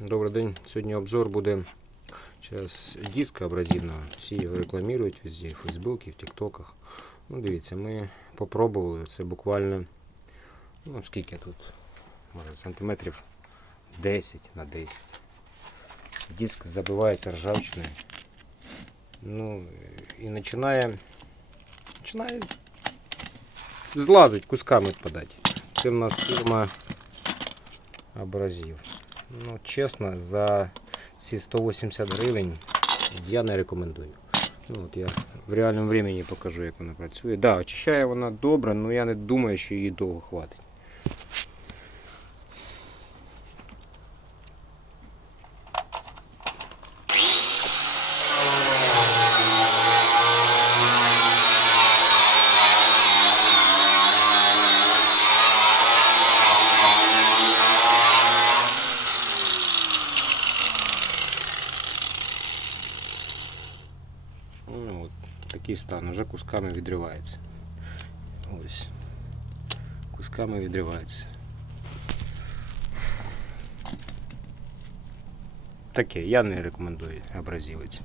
Добрий день. Сьогодні обзор буде зараз диска абразивного. Всі його рекламують везде, в Фейсбуці, в Тіктоках. Ну, дивіться, ми попробували. Це буквально, ну скільки тут, може, сантиметрів 10 на 10. Диск забивається ржавчиною. Ну, і починає, починає злазить, кусками впадати. Це в нас фірма абразив. Ну, чесно, за ці 180 гривень я не рекомендую. Ну, от я в реальному времени покажу, як вона працює. Да, очищає вона добре, але я не думаю, що її довго хватить. Ну, от, такий стан, уже кусками відривається. Ось. Кусками відривається. Таке, я не рекомендую абразивець.